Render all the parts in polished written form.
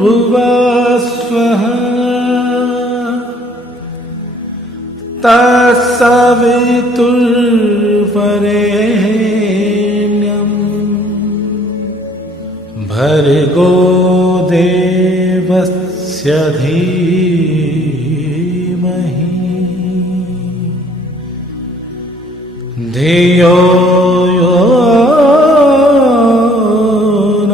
भुवस्वः तत्सवितुर्वरेण्यं भर्गो देवस्य धीमहि धियो यो न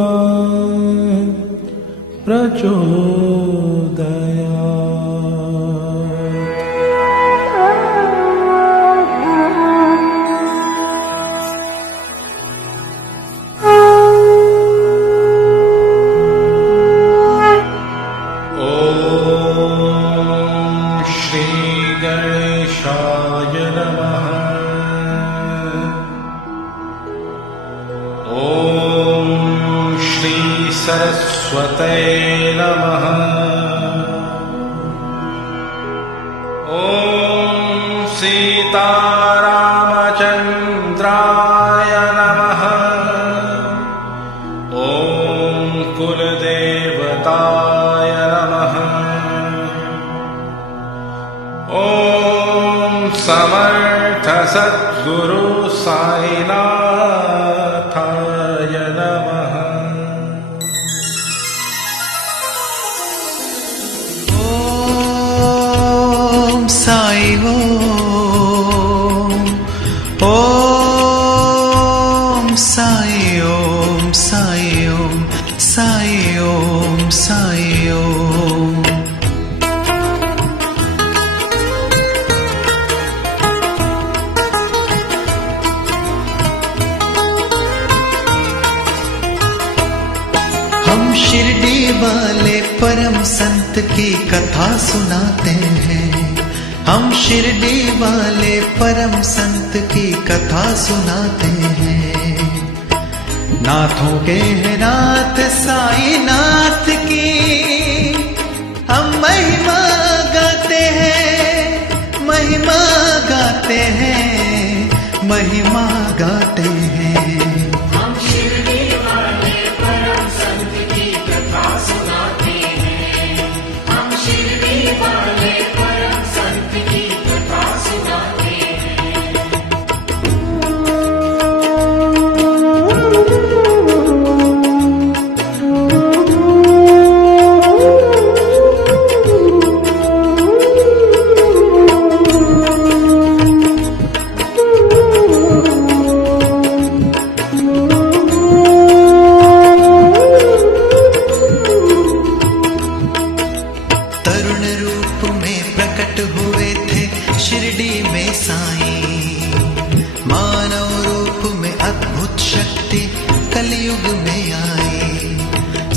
सरस्वते नमः। ॐ सीतारामचन्द्राय नमः। ॐ कुलदेवताय नमः। ॐ समर्थ सद्गुरु साईनाथाय नमः। साई ओम साई ओम साई ओम साई ओम साई ओम। हम शिरडी वाले परम संत की कथा सुनाते हैं। हम शिरडी वाले परम संत की कथा सुनाते हैं। नाथों के हैं नाथ साई नाथ की हम महिमा गाते हैं, महिमा गाते हैं, महिमा गाते हैं। हम शिरडी वाले परम संत की कथा सुनाते हैं। हम शिरडी वाले परम संत की कथा सुनाते हैं। तरुण रूप में प्रकट हुए थे शिरडी में साईं। मानव रूप में अद्भुत शक्ति कलयुग में आई।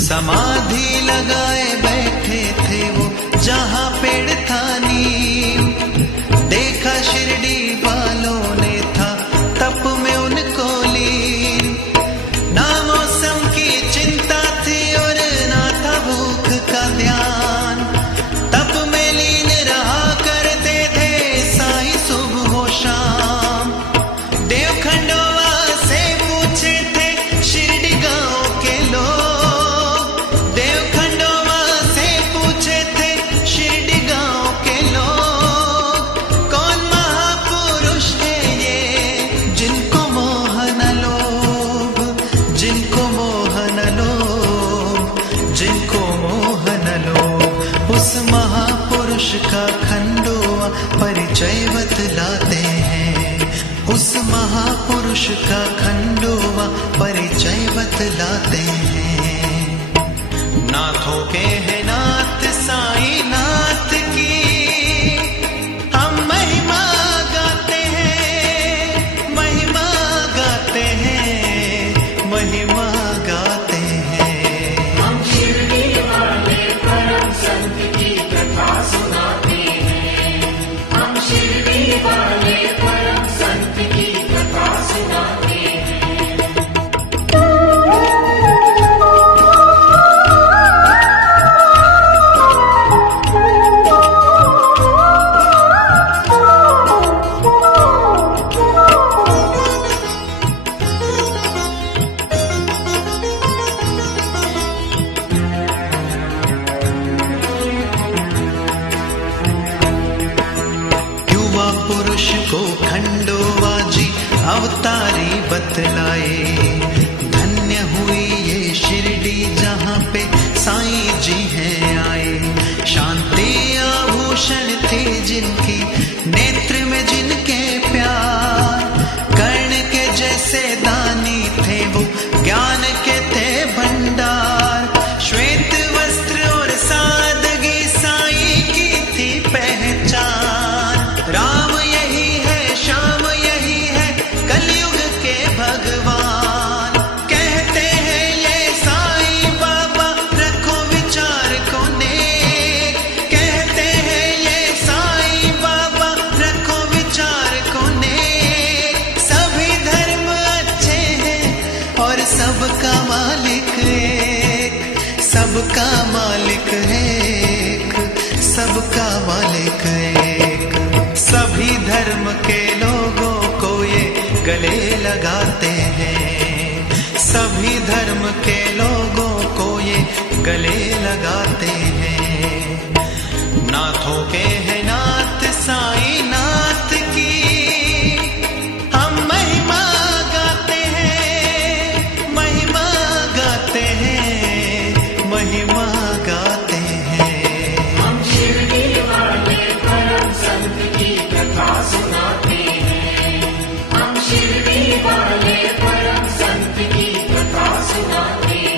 समाधि लगाए बैठे थे वो जहाँ पेड़ था नीम। देखा शिरडी वालों ने था तप में उनको लीन। ना मौसम की चिंता थी और ना था भूख का ध्यान। तप में लीन रहा करते थे साईं सुबह हो शाम। देवखंडवा से पूछे थे शिरडी गांव के लोग। देवखंडवा से पूछे थे शिरडी गांव के लोग। कौन महापुरुष है ये जिनको मोह न लोभ, जिनको मोह न लोभ, जिनको मोह न लोभ। उस महापुरुष का खंडोवा परिचय बतलाते हैं। उस महापुरुष का खंडोवा परिचय बतलाते हैं। नाथों के हैं नाथ साई नाथ की हम महिमा गाते हैं, महिमा गाते हैं, महिमा गाते हैं। हम शिरडी वाले परम संत की कथा सुनाते हैं। हम शिरडी वाले परम संत की कथा सुनाते हैं। बतलाए। धन्य हुई ये शिरडी जहाँ पे साईं जी हैं आए। शांति आभूषण थे जिनकी, नेत्र में जिनके प्यार, कर्ण के जैसे दानी थे वो, ज्ञान के थे भंडार। श्वेत वस्त्र और सादगी साईं की थी पहचान। राम यही है, श्याम यही है, कलयुग के भगवान। कहते हैं ये साईं बाबा रखो विचार को नेक। कहते हैं ये साईं बाबा रखो विचार को नेक। सभी धर्म अच्छे हैं और सबका मालिक एक। सबका मालिक एक, सबका मालिक एक। सभी धर्म के लोगों को ये गले लगाते हैं। सभी धर्म के लोगों को ये गले लगाते हैं। नाथों के हैं नाथ साईं नाथ की, हम महिमा गाते हैं, महिमा गाते हैं, महिमा गाते हैं। हम शिरडी वाले परम संत की कथा सुनाते हैं। हम शिरडी वाले परम संत की कथा सुनाते हैं।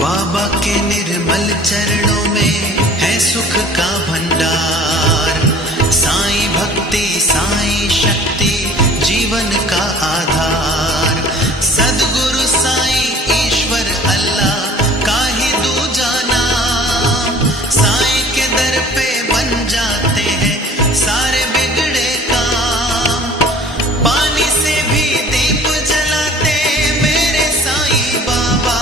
बाबा के निर्मल चरणों में है सुख का भंडार। साईं भक्ति साईं शक्ति जीवन का आधार। सद्गुरु साईं ईश्वर अल्लाह का ही दूजा नाम। साईं के दर पे बन जाते हैं सारे बिगड़े काम। पानी से भी दीप जलाते मेरे साईं बाबा।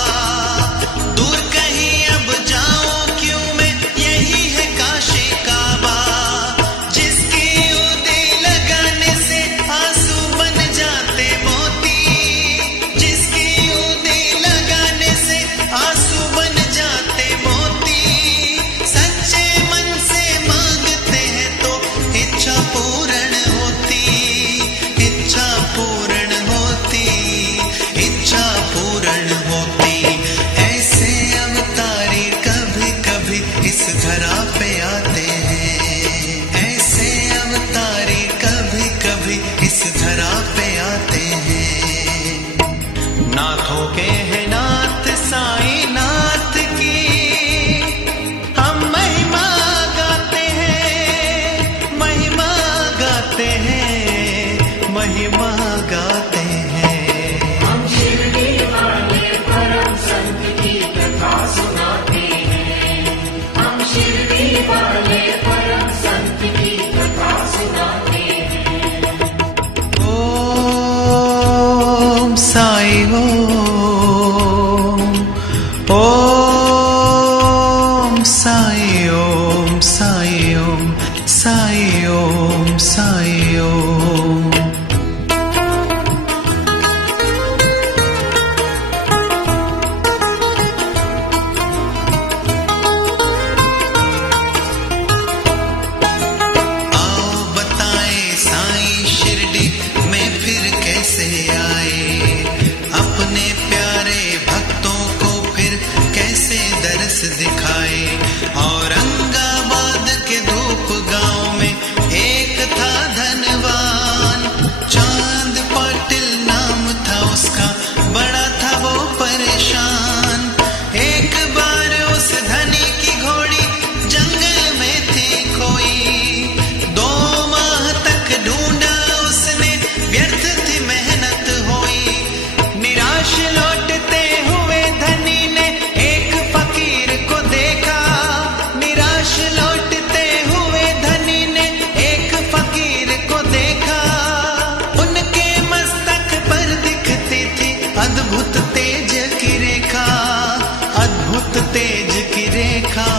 दूर कहीं अब जाऊं क्यों मैं, यही है काशी काबा। जिसकी उदी लगाने से आंसू बन जाते मोती। जिसकी उदी लगाने से आंसू बन जाते मोती। सच्चे मन से मांगते हैं तो इच्छा पूर्ण होती। इच्छा पूर्ण होती, इच्छा पूर्ण होती। ऐसे अवतारी कभी कभी इस धरा पे आते हैं। ऐसे अवतारी कभी कभी इस धरा पे आते हैं। नाथों के हैं नाथ साईं नाथ की, हम महिमा गाते हैं, महिमा गाते हैं, महिमा गाते हैं। हम शिरडी वाले परम संत की कथा सुनाते हैं। हम शिरडी वाले परम संत की कथा सुनाते हैं। ओम साई ओम साई ओम साई ओम साई ओम साई ओम। आओ बताएं साईं शिरडी में फिर कैसे आए। अपने प्यारे भक्तों को फिर कैसे दर्श दिखाए। औरंगाबाद के धूप गांव में एक था धनवान। चांद पाटिल नाम था उसका, बड़ा था वो परेशान। एक बार उस धनी की घोड़ी जंगल में थी खोई। 2 माह तक ढूंढा उसने, व्यर्थ थी मेहनत होई। निराश लौटते हुए धनी ने एक फकीर को देखा। निराश लौटते हुए धनी ने एक फकीर को देखा। उनके मस्तक पर दिखती थी अद्भुत तेज की रेखा। अद्भुत तेज की रेखा,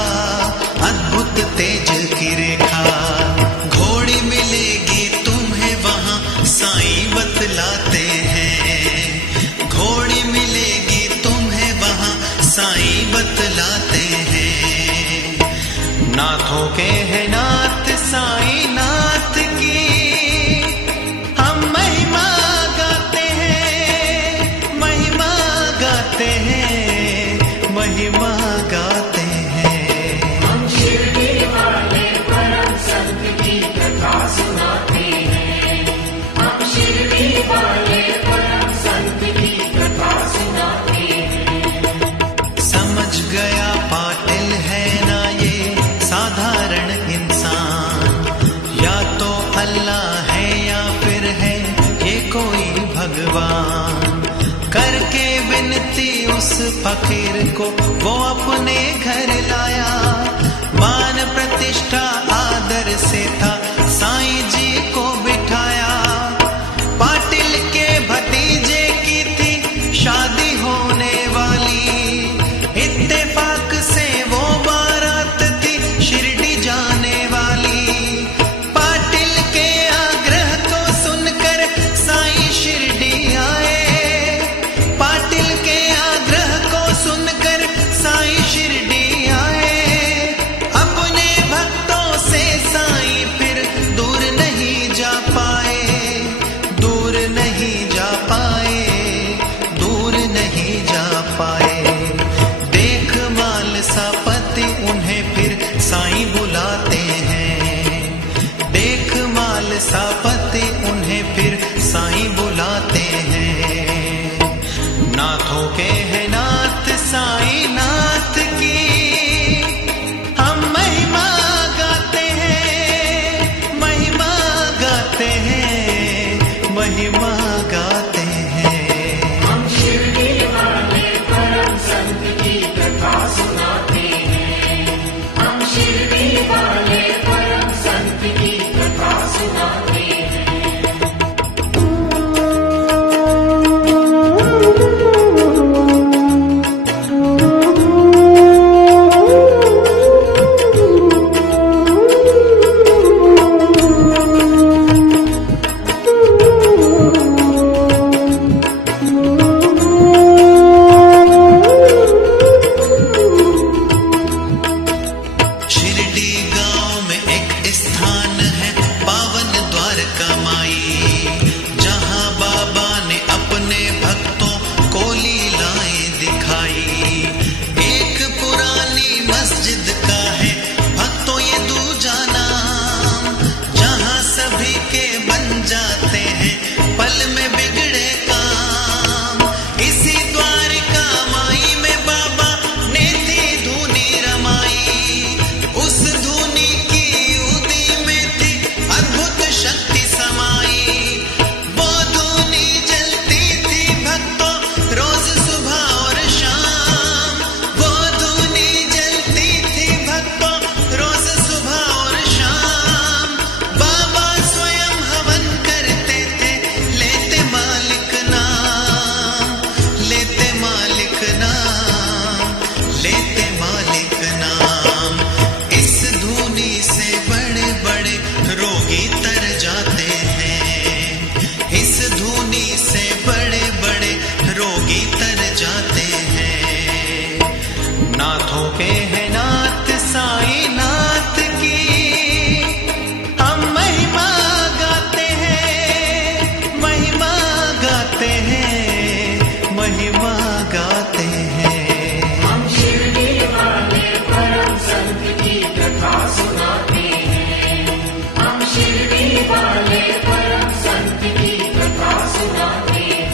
अद्भुत तेज की रेखा। घोड़ी मिलेगी तुम्हें वहां साईं बतलाते हैं। घोड़ी मिलेगी नाथों के है नाथ साईं नाथ की हम महिमा गाते हैं, महिमा गाते हैं, महिमा गाते हैं। हम शिरडी वाले परम संत की कथा सुनाते हैं। हम शिरडी वाले परम संत की कथा सुनाते हैं। समझ गया पाटिल है ना ये साधारण इंसान, या तो अल्लाह है या फिर है ये कोई भगवान। करके विनती उस फकीर को वो अपने घर लाया, मान प्रतिष्ठा आदर से था साईं जी को बिठाया। पाटिल के भतीजे की थी शादी होने वाली, इत्तेफाक से वो बारात थी शिरडी जाने वाली। पाटिल के आग्रह को सुनकर साईं शिरडी आए, पाटिल के आग्रह को सुनकर साईं शिरडी आए। अपने भक्तों से साईं फिर दूर नहीं जा पाए, दूर नहीं जा पाए, दूर नहीं जा पाए। देख माल सा पति उन्हें फिर साईं बुलाते हैं, देख माल सा पति उन्हें फिर साईं बुलाते हैं। नाथों के है नाथ साईं नाथ की हम महिमा गाते हैं, महिमा गाते हैं, महिमा गाते हैं। हम शिरडी वाले परम संत की कथा सुनाते हैं। हम शिरडी वाले परम संत की कथा सुनाते हैं। शिरडी गांव में एक स्थान है पावन द्वारका माई, जहां बाबा ने अपने भक्तों को लीलाएं दिखाई। एक पुरानी मस्जिद का है भक्तों ये दूजा नाम, जहां सभी के बन जाते हैं पल में बिगड़े काम। इसी द्वारका माई में बाबा ने थी धूनी रमाई, उस धूनी की उदी में थी अद्भुत शक्ति समाई। वो धूनी जलती थी भक्तों रोज सुबह और शाम, वो धूनी जलती थी भक्तों रोज सुबह और शाम। बाबा स्वयं हवन करते थे लेते मालिक नाम, लेते मालिक नाम, लेते मालिक नाम। इस धूनी से बड़े बड़े रोगी तर जाते हैं, इस धूनी से बड़े बड़े रोगी तर जाते हैं। नाथों के है नाथ साईं नाथ की हम महिमा गाते हैं, महिमा गाते हैं, महिमा गाते हैं। हम शिरडी वाले परम संत की कथा सुनाते हैं। हम शिरडी वाले परम संत की कथा सुनाते हैं।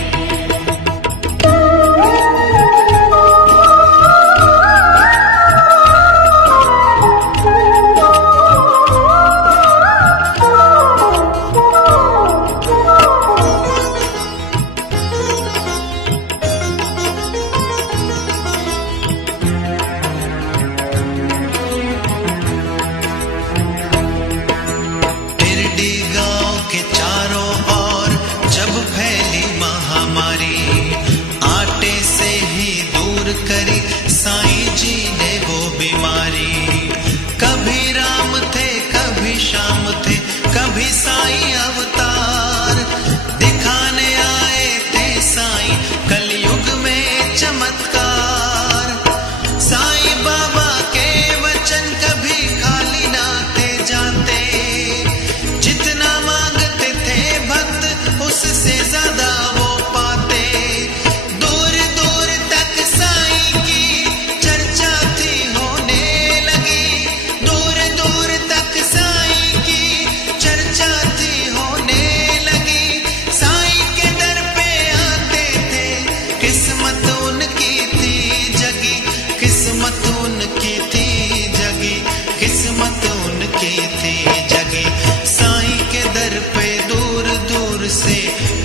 की थी जगी। साईं के दर पे दूर दूर से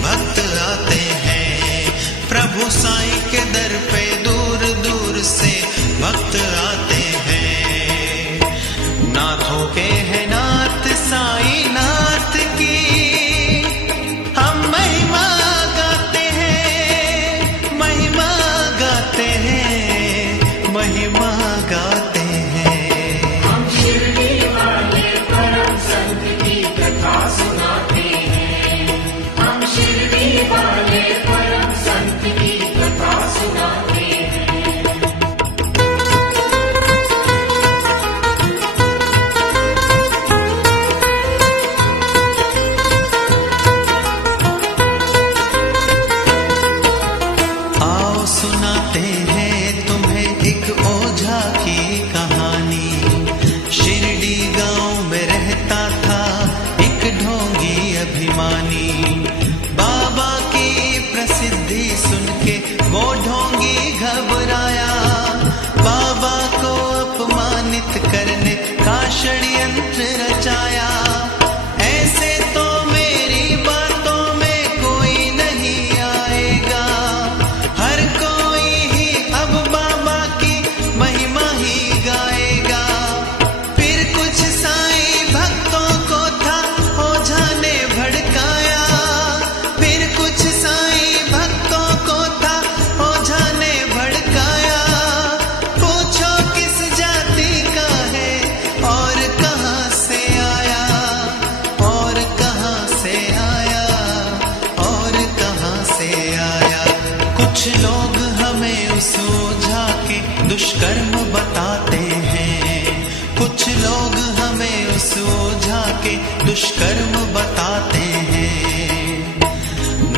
भक्त आते हैं, प्रभु साईं के दर पे दूर दूर से भक्त आते हैं। नाथों के है नाथ साईं नाथ की हम महिमा गाते हैं, महिमा गाते हैं, महिमा गाते हैं। हम शिरडी वाले परम संत की कथा सुनाते हैं। हम शिरडी वाले परम संत की कथा सुनाते हैं। आओ सुनाते हैं तुम्हें एक ओझा की कहानी। शिरडी गांव में रहता था एक ढोंगी अभिमानी। बाबा की प्रसिद्धि सुन के वो ढोंगी घबराया। बाबा को अपमानित करने का षड्यंत्र रचाया। ऐसे तो मेरी बातों में कोई नहीं आएगा, हर कोई ही अब बाबा की महिमा ही गाएगा। फिर कुछ साईं भक्तों को था ओझा ने भड़काया। फिर कुछ साईं भक्तों को था ओझा ने भड़काया। पूछो किस जाति का है और कहाँ से आया, और कहाँ से आया, और कहाँ से आया। कुछ लोग हमें उस ओझा के दुष्कर्म बताते हैं। कुछ लोग हमें उस ओझा के दुष्कर्म बताते हैं।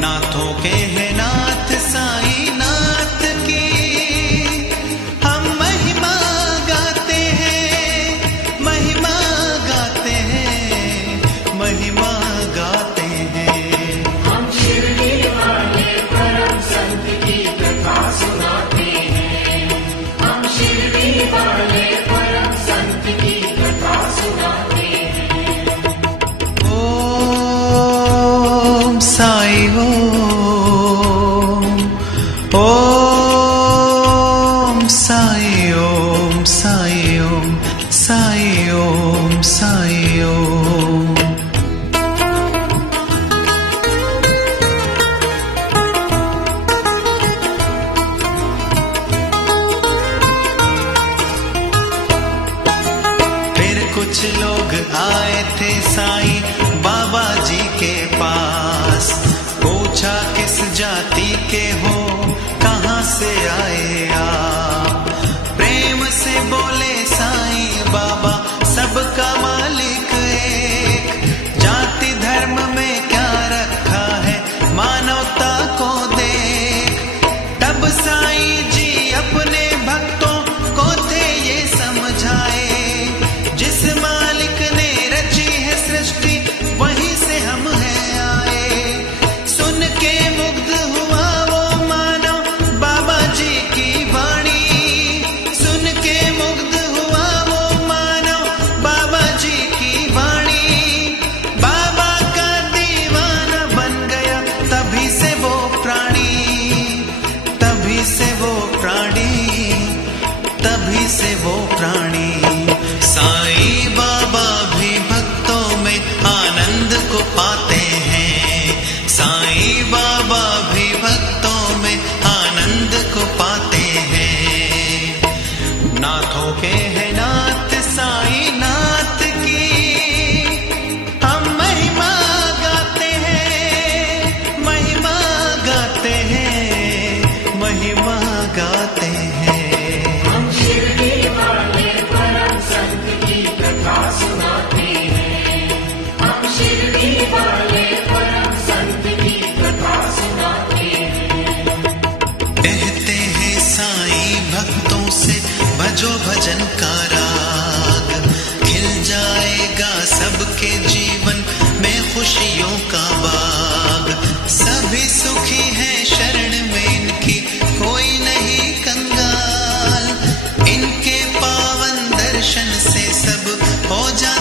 नाथों के है नाथ साईं नाथ की हम महिमा गाते हैं, महिमा गाते हैं, महिमा गाते हैं। हम शिरडी वाले परम संत की कथा सुनाते हैं। हम शिरडी वाले परम संत की कथा सुनाते हैं। ओम साई ओम साई ओम साई ओम साई ओम साई ओम। फिर कुछ लोग आए थे साईं बाबा जी के पास। पूछा किस जाति के हो, कहाँ से आए आप। प्रेम से बोले साईं बाबा सबका मालिक एक। जाति धर्म में क्या रखा है मानवता को देख। तब साईं जी अपने भक्तों को थे ये समझाए। जिस मालिक ने रची है सृष्टि वहीं से हम हैं आए। सुन के मुग्ध हुआ वो मानव बाबा जी की वाणी। सुन के मुग्ध हुआ वो मानव बाबा जी की वाणी। बाबा का दीवाना बन गया तभी से वो प्राणी, तभी से वो प्राणी, तभी से वो प्राणी। साईं बाबा भी भक्तों में आनंद को पाते हैं। साईं बाबा भी भक्तों में आनंद को पाते हैं। नाथों के है नाथ साईं नाथ की हम महिमा गाते हैं, महिमा गाते हैं, महिमा गाते हैं। हम शिरडी वाले परम संत की कथा सुनाते हैं। हम शिरडी वाले परम संत की कथा सुनाते हैं। कहते हैं साईं भक्तों से भजो भजन का राग। खिल जाएगा सबके जीवन में खुशियों का बाग। सभी सुखी हैं शरण में इनकी कोई नहीं कंगाल। इनके पावन दर्शन से सब हो जाए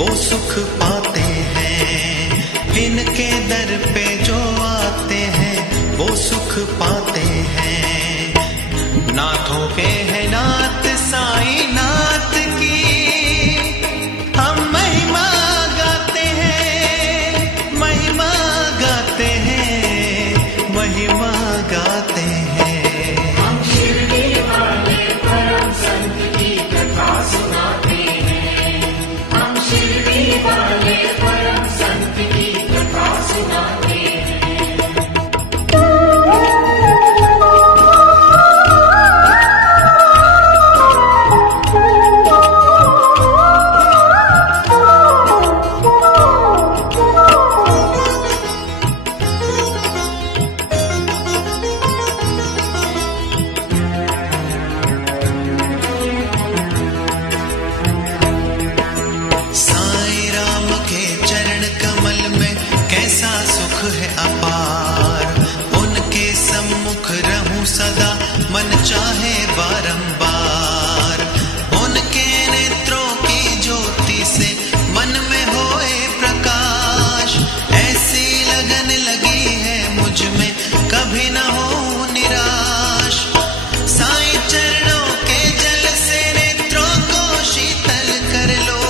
वो सुख पाते हैं। इनके दर पे जो आते हैं वो सुख पाते हैं। नाथों के हैं नाथ साईं नाथ की, हम महिमा गाते हैं, महिमा गाते हैं, महिमा गाते हैं। हम शिरडी वाले परम संत की कथा सुनाते हैं। हम शिरडी वाले परम संत की कथा सुनाते हैं। साईं राम के चरण कमल में कैसा सुख है अपार। उनके सम्मुख रहूं सदा मन चाहे बारंबार। उनके नेत्रों की ज्योति से मन में होए प्रकाश। ऐसी लगन लगी है मुझ में कभी न हो निराश। साईं चरणों के जल से नेत्रों को शीतल कर लो।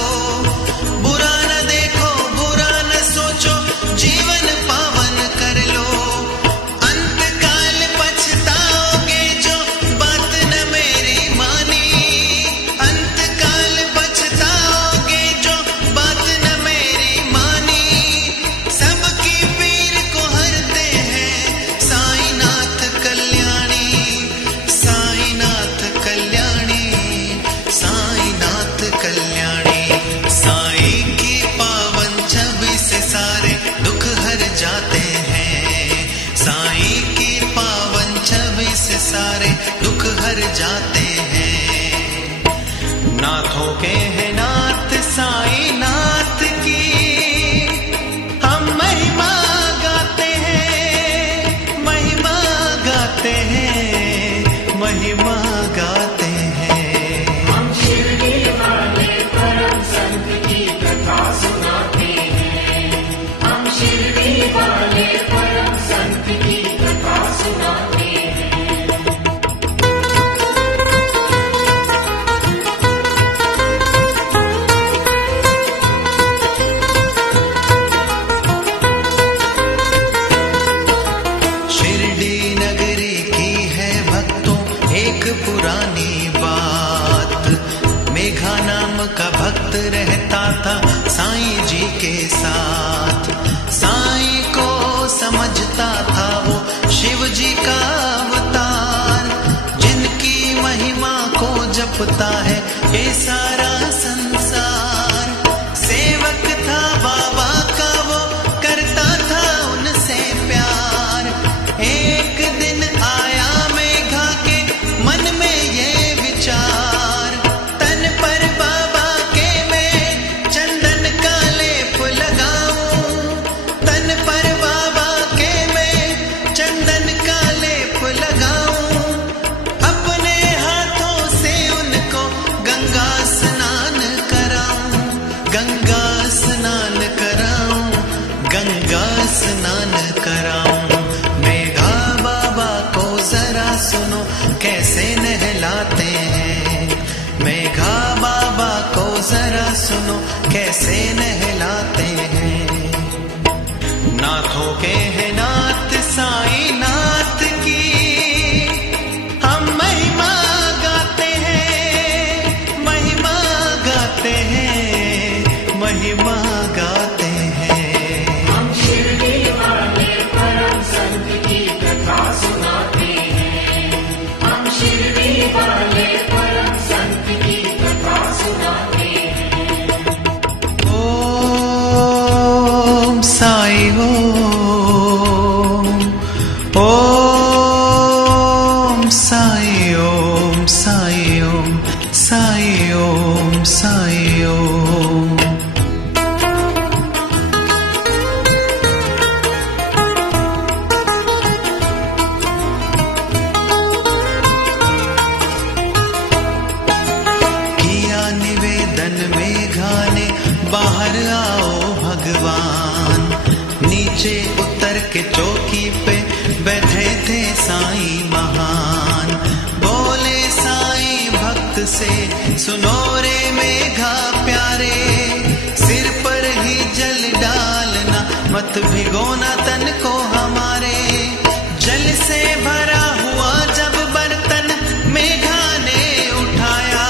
बुरा न देखो बुरा न सोचो जीवन पावन कर लो। अंत काल पछताओगे जो बात न मेरी मानी। अंत काल पछताओगे जो बात न मेरी मानी। सबकी पीर को हरते हैं साईनाथ कल्याणी, साईनाथ कल्याणी, साईनाथ कल्याणी। साईं की पावन छवि से सारे दुख हर जाते हैं। साईं की पावन छवि से सारे दुख हर जाते हैं। नाथों के हैं नाथ साईं नाथ की, हम महिमा गाते हैं, महिमा गाते हैं, महिमा गाते हैं। हम शिरडी वाले परम संत की कथा सुनाते हैं। हम शिरडी वाले परम संत की कथा सुनाते हैं। शिरडी नगरी की है भक्तों एक पुरानी बात। मेघा नाम का भक्त रहता था साईं जी के साथ। साईं को समझता था वो शिव जी का अवतार। जिनकी महिमा को जपता है ये सारा संसार। सेवक था बाबा का वो करता था उनसे प्यार। एक दिन आया मेघा के मन में ये विचार। तन पर बाबा के मैं चंदन का लेप लगाऊं। तन पर बाबा के मैं चंदन का लेप लगाऊं। अपने हाथों से उनको गंगा स्नान कराऊं। गंगा स्नान कराऊं, गंगा स्नान कराऊं। मेघा बाबा को जरा सुनो कैसे नहलाते हैं। मेघा बाबा को जरा सुनो कैसे नहलाते हैं। नाथों के हैं नाथ साईं नाथ की, हम महिमा गाते हैं, महिमा गाते हैं, महिमा गाते हैं। हम शिरडी वाले परम संत की कथा सुनाते हैं। हम शिरडी वाले परम संत की कथा सुनाते हैं। ओम साई ओम साई ओम साई ओम साई ओम साई ओम। बाहर आओ भगवान। नीचे उतर के चौकी पे बैठे थे साईं महान। बोले साईं भक्त से सुनो रे मेघा प्यारे, सिर पर ही जल डालना मत भिगोना तन को हमारे। जल से भरा हुआ जब बर्तन मेघा ने उठाया,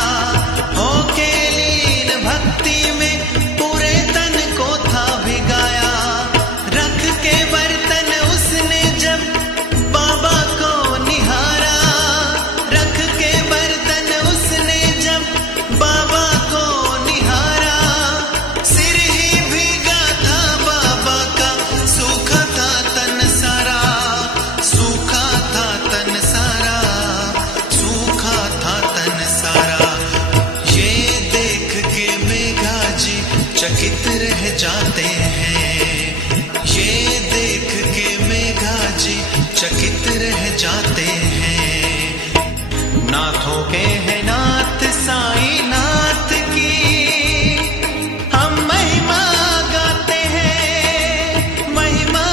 होके लीन भक्ति में पूरे तन को था भिगाया। रख के बर्तन उसने जब बाबा को निहारा, रख के बर्तन उसने जब बाबा को निहारा। सिर ही भीगा था बाबा का, सूखा था तन सारा, सूखा था तन सारा, सूखा था तन सारा। ये देख के मेघा जी चकित रह जाते हैं, ये देख के मेघा जी चकित रह जाते हैं। नाथों के हैं नाथ साईं नाथ की, हम महिमा गाते हैं, महिमा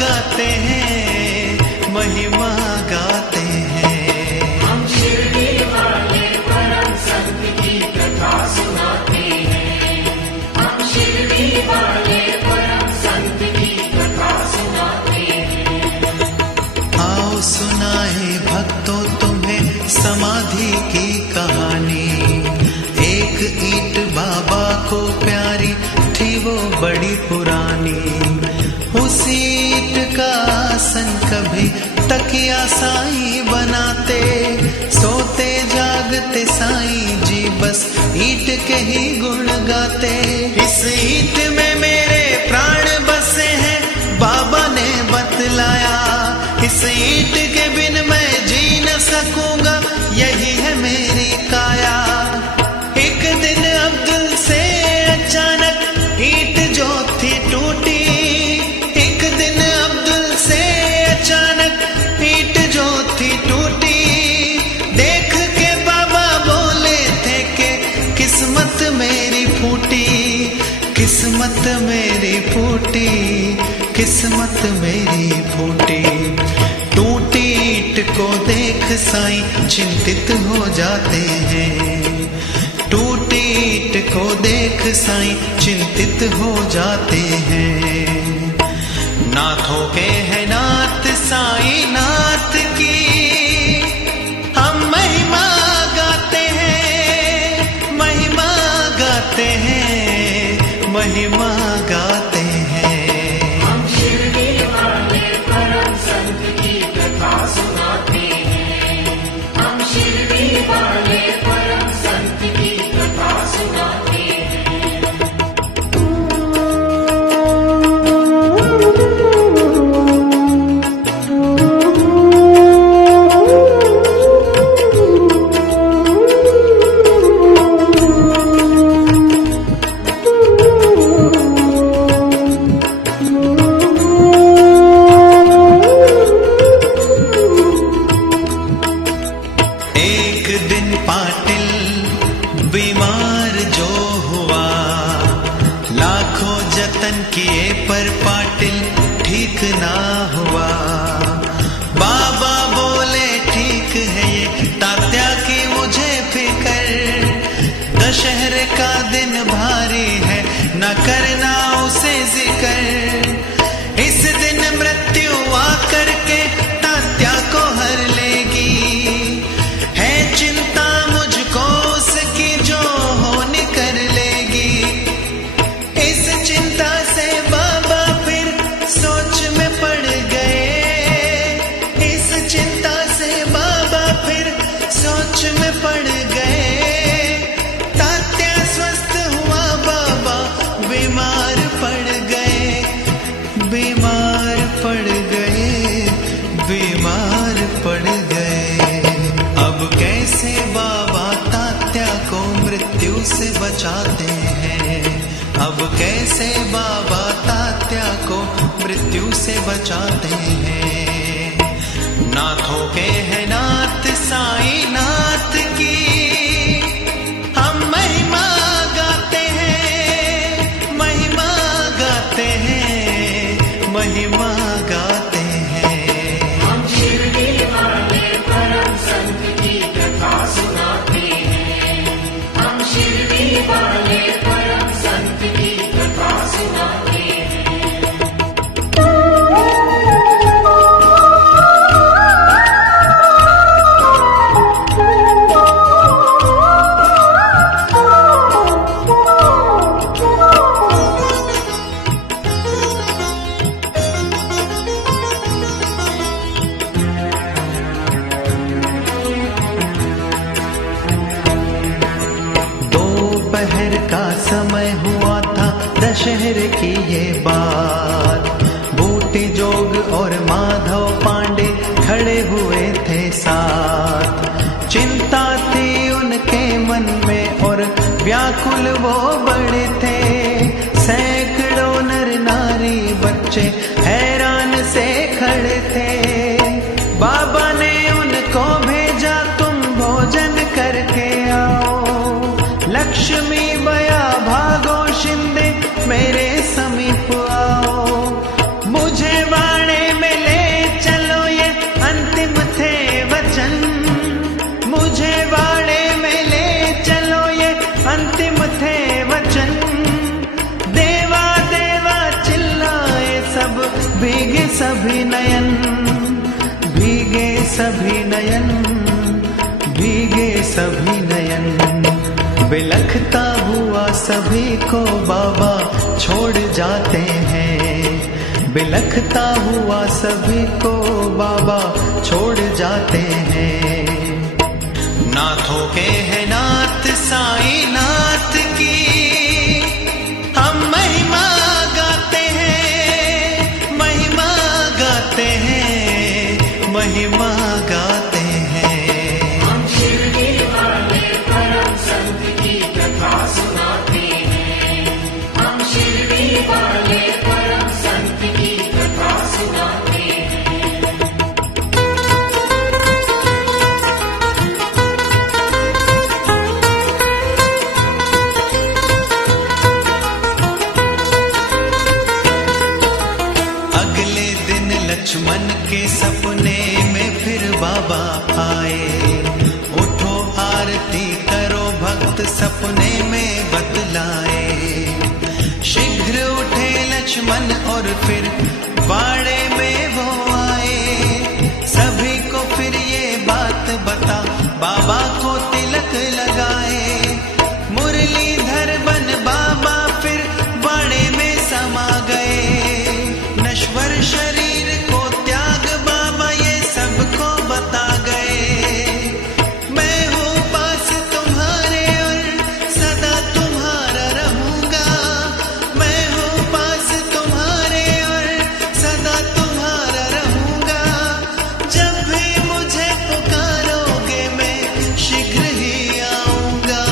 गाते हैं, महिमा गाते हैं। हम शिरडी वाले परम संत की कथा सुनाते हैं। हम शिरडी वाले परम संत की कथा सुनाते हैं। आओ सुनाए भक्तों तुम्हें समाधि की कहानी। एक ईंट बाबा को प्यारी थी वो बड़ी पुरानी। उसी ईंट का आसन कभी तकिया साईं बनाते, सोते जागते साईं जी बस ईंट के ही गुण गाते। इस ईंट में मेरे प्राण बसे हैं बाबा ने बतलाया, इस ईंट के बिन मैं जी न सकूंगा यही है मेरी काया। एक दिन अब्दुल से अचानक ईंट जो थी टूटी, एक दिन अब्दुल से अचानक ईंट जो थी टूटी। देख के बाबा बोले थे कि किस्मत मेरी फूटी, किस्मत मेरी फूटी, किस्मत मेरी फूटी। टूटी ईंट को देख साईं चिंतित हो जाते हैं, टूटी ईंट को देख साईं चिंतित हो जाते हैं। नाथों के हैं नाथ साईं नाथ की, हम महिमा गाते हैं, महिमा गाते हैं, महिमा गाते हैं। हम शिरडी वाले परम संत की कथा सुनाते हैं। हम शिरडी वाले परम संत की कथा सुनाते हैं। एक दिन पाटिल बीमार जो हुआ, लाखों जतन किए पर पाटिल ठीक ना हुआ। बाबा बोले ठीक है ये तात्या की मुझे फिकर, दशहरे का दिन भारी है न करना उसे जिक्र। इस दिन मृत्यु आकर के तात्या को हर लेगी, है चिंता मुझको उसकी जो होने कर लेगी। इस चिंता से बाबा फिर सोच में पड़ गए, इस चिंता से बाबा फिर सोच में पड़ गए। तात्या स्वस्थ हुआ बाबा बीमार पड़ गए, बीमार पड़ गए, बीमार पड़ गए। अब कैसे बाबा तात्या को मृत्यु से बचाते हैं, अब कैसे बाबा तात्या को मृत्यु से बचाते हैं। नाथों के हैं नाथ साईं नाथ की, हम महिमा गाते हैं, महिमा दशहरे की ये बात। बूटी जोग और माधव पांडे खड़े हुए थे साथ। चिंता थी उनके मन में और व्याकुल वो बड़े थे। सैकड़ों नर नारी बच्चे हैरान से खड़े थे। बाबा ने उनको भेजा तुम भोजन करके आओ। लक्ष्मी बया भागो शिंदे मेरे समीप आओ। मुझे वाड़े में ले चलो ये अंतिम थे वचन। मुझे वाड़े में ले चलो ये अंतिम थे वचन। देवा देवा चिल्लाए सब भीगे सभी नयन। भीगे सभी नयन, भीगे सभी नयन। बिलखता हुआ सभी को बाबा छोड़ जाते हैं। बिलखता हुआ सभी को बाबा छोड़ जाते हैं। नाथों के है नाथ साईं नाथ की हम महिमा गाते हैं। महिमा गाते हैं, महिमा गाते हैं। हम शिरडी वाले परम संत की कथा सुनाते हैं। हम शिरडी वाले परम संत की कथा सुनाते हैं। अगले दिन लक्ष्मण के सपने में फिर बाबा आए। उठो आरती करो भक्त सपने में बतलाए। शीघ्र उठे लक्ष्मण और फिर वाड़े में वो आए। सभी को फिर ये बात बता बाबा को तिलक लगाए। मुरलीधर बन बाबा फिर वाड़े में समा गए। नश्वर शरीर को त्याग बाबा ये सबको बता गए। मैं हूँ पास तुम्हारे और सदा तुम्हारा रहूंगा। मैं हूँ पास तुम्हारे और सदा तुम्हारा रहूंगा। जब भी मुझे पुकारोगे मैं शीघ्र ही आऊंगा।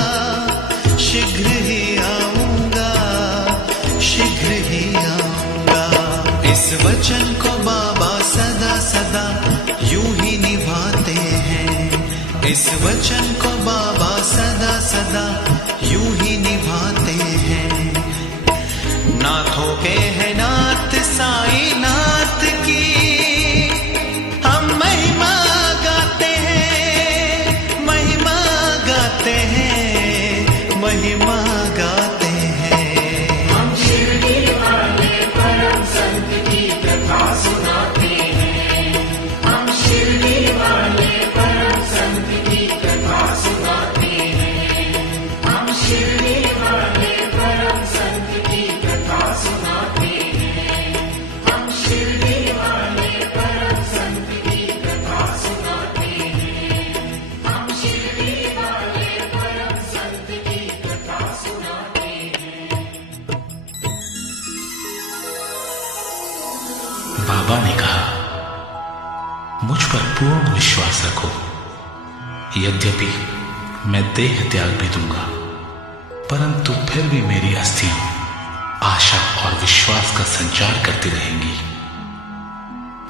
शीघ्र ही आऊंगा, शीघ्र ही आऊंगा। इस वचन को बाबा सदा सदा यूं ही निभाते हैं। इस वचन को बाबा सदा सदा यूं ही निभाते हैं। नाथों के है नाथ साईं नाथ की हम महिमा गाते हैं। महिमा गाते हैं, महिमा गाते हैं। हम शिरडी वाले परम संत की कथा सुनाते हैं। हम शिरडी वाले परम संत की कथा सुनाते हैं। हम शिरडी वाले परम संत की कथा सुनाते हैं। हम शिरडी वाले परम संत की कथा सुनाते हैं। हम शिरडी वाले परम संत की कथा सुनाते हैं। बाबा ने कहा, मुझ पर पूर्ण विश्वास रखो। यद्यपि मैं देह त्याग भी दूंगा, परंतु फिर भी मेरी अस्थियां आशा और विश्वास का संचार करती रहेंगी।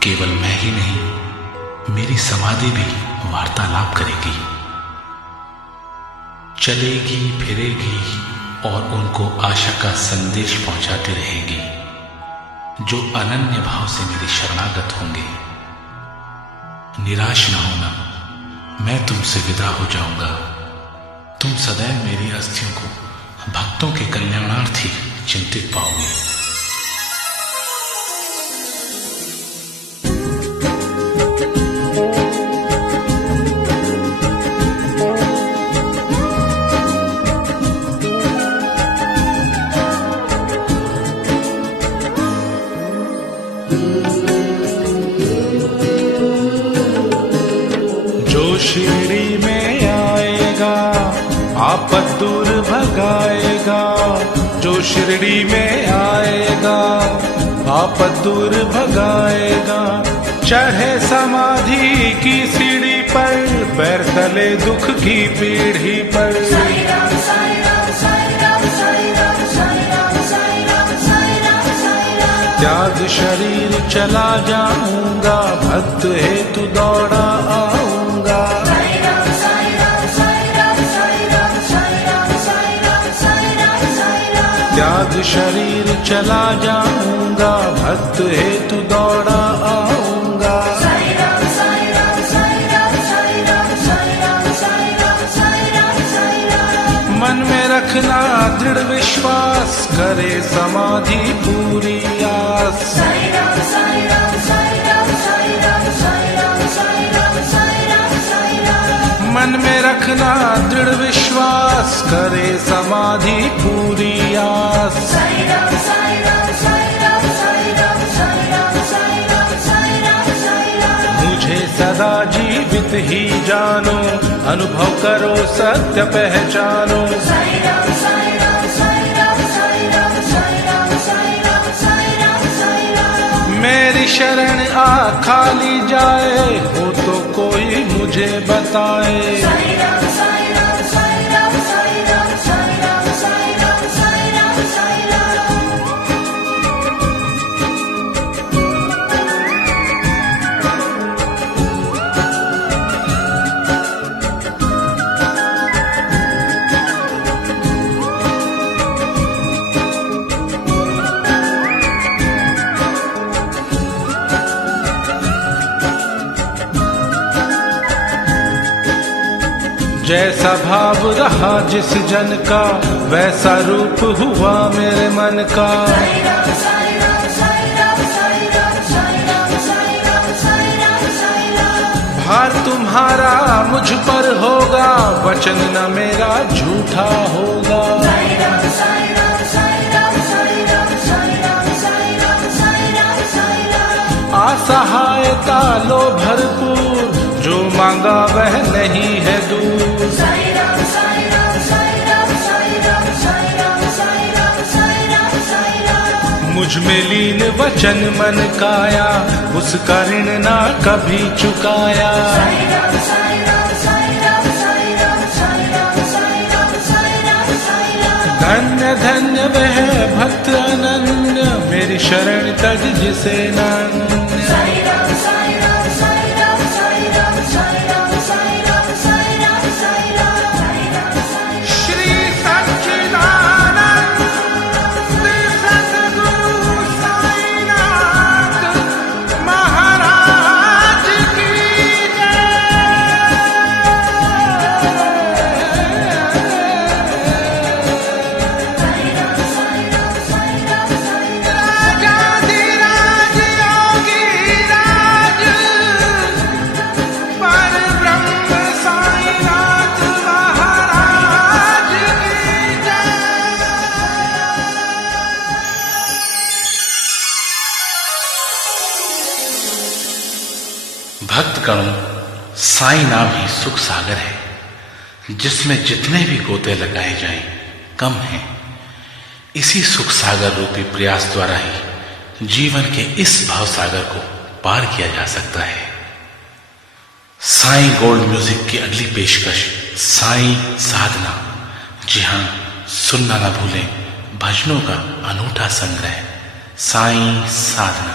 केवल मैं ही नहीं, मेरी समाधि भी वार्तालाप करेगी, चलेगी फिरेगी और उनको आशा का संदेश पहुंचाती रहेगी। जो अनन्य भाव से मेरे शरणागत होंगे, निराश न होना, मैं तुमसे विदा हो जाऊंगा। तुम सदैव मेरी अस्थियों को भक्तों के कल्याणार्थी चिंतित पाओगे। शिरडी में आएगा, आपत दूर भगाएगा। जो शिरडी में आएगा, आपत दूर भगाएगा। चढ़े समाधि की सीढ़ी पर, पैर तले दुख की पीढ़ी पर। साईं राम साईं राम साईं राम साईं राम साईं राम साईं राम साईं राम साईं राम। त्याग शरीर चला जाऊंगा, भक्त हेतु दौड़ा आऊंगा। साईं राम साईं राम साईं राम साईं राम साईं राम साईं राम साईं राम साईं राम। त्याग शरीर चला जाऊंगा, भक्त हेतु दौड़ा आऊंगा। साईं राम साईं राम साईं राम साईं राम साईं राम साईं राम साईं राम साईं राम। मन में रखना दृढ़ विश्वास, करे समाधि पूरी आस। साईं राम साईं राम साईं राम साईं राम साईं राम साईं राम साईं राम साईं राम। मन में रखना दृढ़ विश्वास, करे समाधि पूरी आस। साईं राम साईं राम साईं राम साईं राम साईं राम साईं राम साईं राम साईं राम। मुझे सदा जीवित ही जानो, अनुभव करो सत्य पहचानो। साईं राम साईं राम साईं राम साईं राम साईं राम साईं राम साईं राम साईं राम। मेरी शरण आ खाली जाए, हो तो कोई मुझे बताए। साईं राम साईं राम साईं राम साईं राम साईं राम साईं राम साईं राम साईं राम। जैसा भाव रहा जिस जन का, वैसा रूप हुआ मेरे मन का। साईं राम साईं राम साईं राम साईं राम साईं राम साईं राम साईं राम साईं राम। भार तुम्हारा मुझ पर होगा, वचन न मेरा झूठा होगा। साईं राम साईं राम साईं राम साईं राम साईं राम साईं राम साईं राम साईं राम। असहायता लो भरपूर, जो मांगा वह नहीं है दूर। साईं राम साईं राम साईं राम साईं राम साईं राम साईं राम साईं राम साईं राम। मुझ में लीन वचन मन काया, उसका ऋण ना कभी चुकाया। साईं राम साईं राम साईं राम साईं राम साईं राम साईं राम साईं राम साईं राम। धन्य धन्य वह भक्त अनन्य, मेरी शरण तज जिसे नन्य। साईं राम साईं राम साईं राम साईं राम साईं राम साईं राम साईं राम साईं राम। श्री सच्चिदानंद श्री सद्गुरु साईनाथ महाराज की राजाधिराज योगी राज, परब्रह्म साईनाथ महाराज की जय। भक्तगणों, साईं नाम ही सुख सागर है, जिसमें जितने भी गोते लगाए जाएं कम हैं। इसी सुख सागर रूपी प्रयास द्वारा ही जीवन के इस भाव सागर को पार किया जा सकता है। साईं गोल्ड म्यूजिक की अगली पेशकश साईं साधना। जी हां, सुनना ना भूलें भजनों का अनूठा संग्रह साईं साधना।